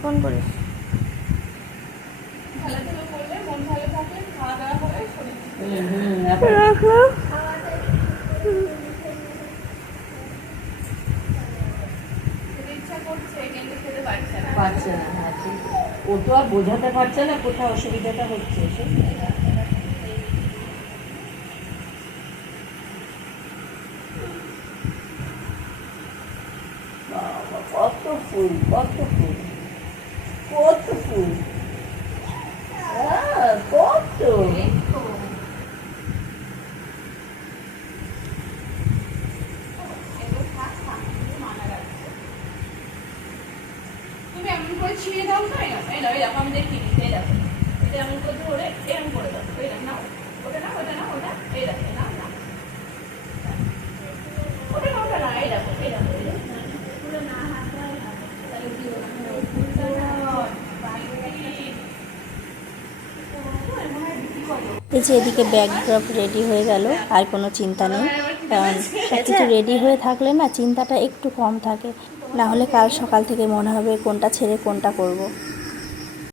Phone করে রাখলাম। পারছে না, হ্যাঁ ঠিক। ও তো আর বোঝাতে পারছে না কোথায় অসুবিধাটা হচ্ছে। বাবা, কত ফুল, কত ফুল, কত ফুল, কত। তুমি এমন করে ছিঁড়ে দাও না, এই না, এই দেখো আমি দেখি, এই দেখো এটা এমন করে ধরে এমন করে দাও, এই দেখো নাও, ওটা না, ওটা না, ওটা, এই দেখো না, না ওটা না, ওটা না, এই দেখো, এই দেখো, এই দেখো পুরো না হাত ধরে হবে, তাহলে কি হবে? এই যে এদিকে ব্যাগ ড্রপ রেডি হয়ে গেল, আর কোনো চিন্তা নেই। কারণ সব কিছু রেডি হয়ে থাকলে না চিন্তাটা একটু কম থাকে, না হলে কাল সকাল থেকে মনে হবে কোনটা ছেড়ে কোনটা করব।